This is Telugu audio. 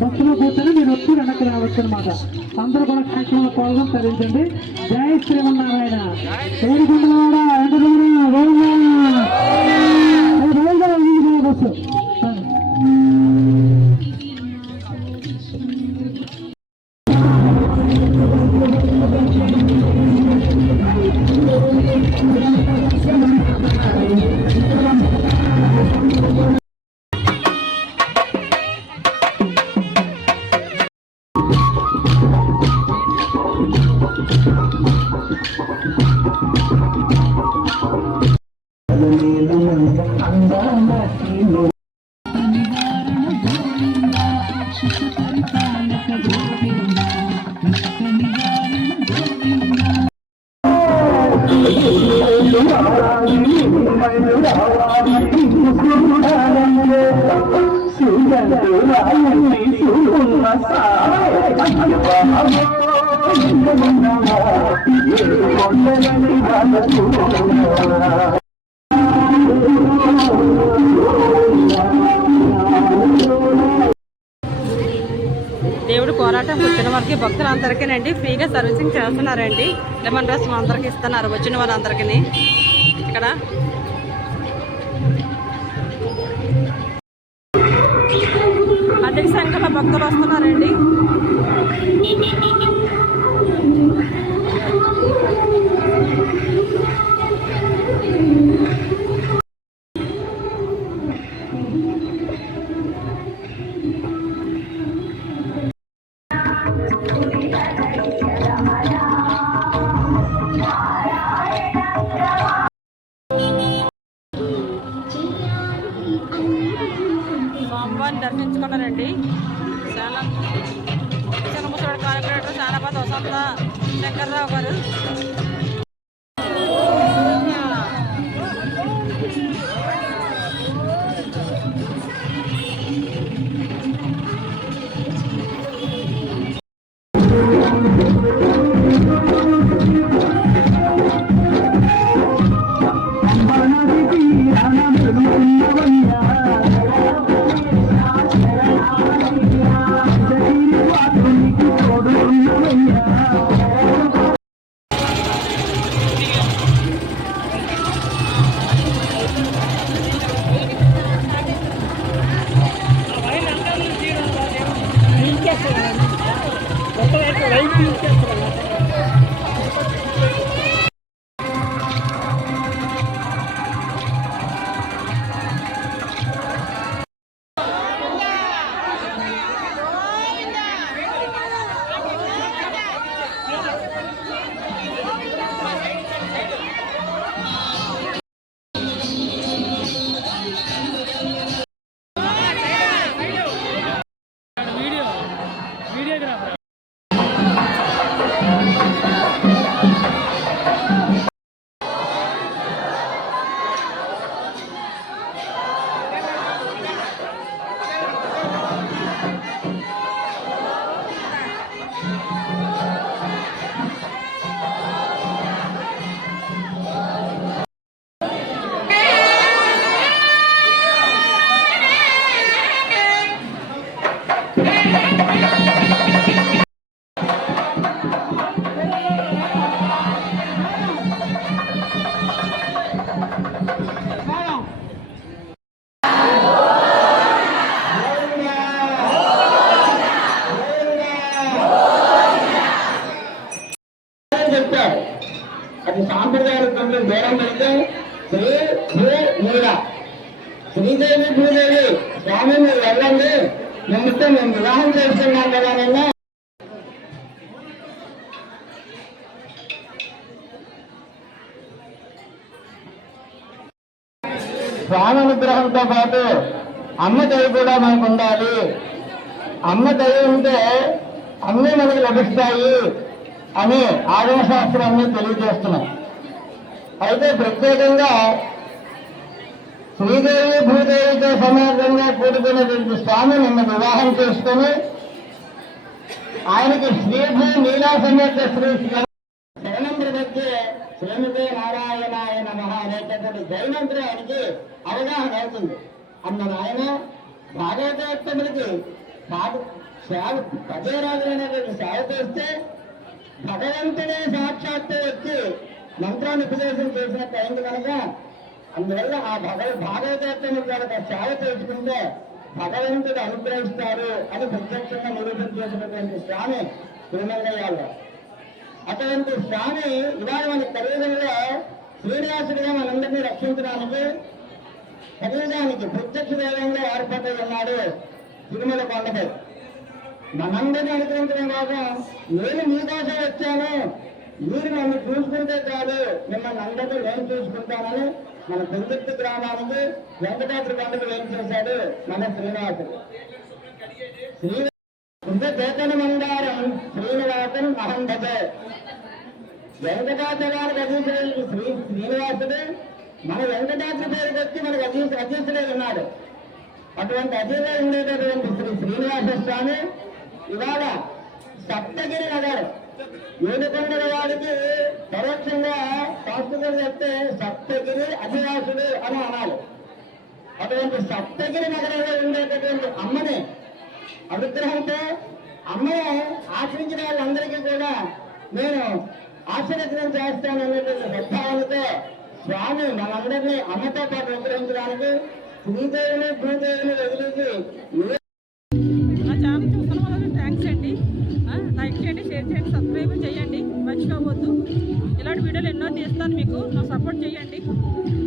భక్తులు కూర్చొని మీరు వచ్చి వెనక్కి రావచ్చు అనమాట. అందరూ కూడా కార్యక్రమంలో పాల్గొని తరించండి. జై శ్రీమన్నారాయణ. బస్సు దేవుడు పోరాటం వచ్చిన వారికి భక్తులందరికీనండి ఫ్రీగా సర్వీసింగ్ చేస్తున్నారండి. లెమన్ రైస్ అందరికి ఇస్తున్నారు వచ్చిన వాళ్ళందరికీ. ఇక్కడ అధిక సంఖ్యలో భక్తులు వస్తున్నారండి. స్వామివారిని దర్శించుకున్నారండి. ముసలి కార్పొరేటర్ శానాపతి వసంత శంకర్రావు గారు. అది సాంప్రదాయ తొమ్మిది దూరం అయితే శ్రీదేవి భూదేవి స్వామి మీరు వెళ్ళండి నిమిత్తం మేము వివాహం చేస్తున్నాం కదా నిన్న. స్వామి అనుగ్రహంతో పాటు అమ్మ దయ కూడా మనకు ఉండాలి. అమ్మ దయ ఉంటే అన్నీ మనకు లభిస్తాయి అని ఆగమశాస్త్రాన్ని తెలియజేస్తున్నాం. అయితే ప్రత్యేకంగా శ్రీదేవి భూదేవితో సమానంగా కూడుకున్నటువంటి స్వామి నిన్న వివాహం చేసుకుని ఆయనకి శ్రీభూ నీలా సమేత శ్రీ శరణం ప్రదర్శి శ్రీమతే నారాయణాయ నమః అనేటటువంటి జైనంతులు ఆయనకి అవగాహన అవుతుంది. అన్న నాయన భాగవతోత్తములకి సేవ పదేరాజులైనటువంటి సేవ చేస్తే భగవంతుడే సాక్షాత్తు వచ్చి మంత్రాన్ని ఉపదేశం చేసినట్టు అయింది కనుక అందువల్ల ఆ భాగవతోత్తముల కనుక సేవ చేసుకుంటే భగవంతుడు అనుగ్రహిస్తారు అని ప్రత్యక్షంగా నిరూపించేసినటువంటి స్వామి తిరుమలయ్యారు. అటువంటి స్వామి ఇవాళ మన కలియుగంలో శ్రీనివాసుడిగా మనందరినీ రక్షించడానికి కలియుగానికి ప్రత్యక్ష దేవంగా ఏర్పడి ఉన్నాడు తిరుమల కొండపై. మనందరినీ అనుగ్రహించడం కోసం నేను మీకోసం వచ్చాను, మీరు నన్ను చూసుకుంటే కాదు, మిమ్మల్ని అందరినీ నేను చూసుకుంటానని మన పెందుర్తి గ్రామానికి వెంకటాద్రి కొండకు ఏం చేశాడు మన శ్రీనివాసుడు. చేతన మందారం శ్రీనివాసం అహంభజే. వెంకటాచలానికి అధీశుడు శ్రీనివాసుడు మన వెంకటాద్రి పేరుకి వచ్చి మనకు అధీశుడే ఉన్నాడు. అటువంటి అధీశుడే ఉండేటటువంటి శ్రీనివాస స్వామి ఇవాళ సప్తగిరి నగర్ ఏడుకొండల వాడికి పరోక్షంగా సంస్కృతం చెప్తే సప్తగిరి అధివాసుడు అని అనాలి. అటువంటి సప్తగిరి నగరంలో ఉండేటటువంటి అమ్మని అనుగ్రహంతో అమ్మని ఆశ్రయించిన వాళ్ళందరికీ కూడా నేను ఆశీర్వచనం చేస్తాననేటువంటి సద్భావనతో స్వామి మనందరినీ అమ్మతో పాటు అనుగ్రహించడానికి శ్రీదేవిని భూదేవిని వదిలేసి నా ఛానల్ చూస్తున్న వాళ్ళకి థ్యాంక్స్ అండి. లైక్ చేయండి, షేర్ చేయండి, సబ్స్క్రైబ్ చేయండి, మర్చిపోవద్దు. ఇలాంటి వీడియోలు ఎన్నో తీస్తాను, మీకు నా సపోర్ట్ చేయండి.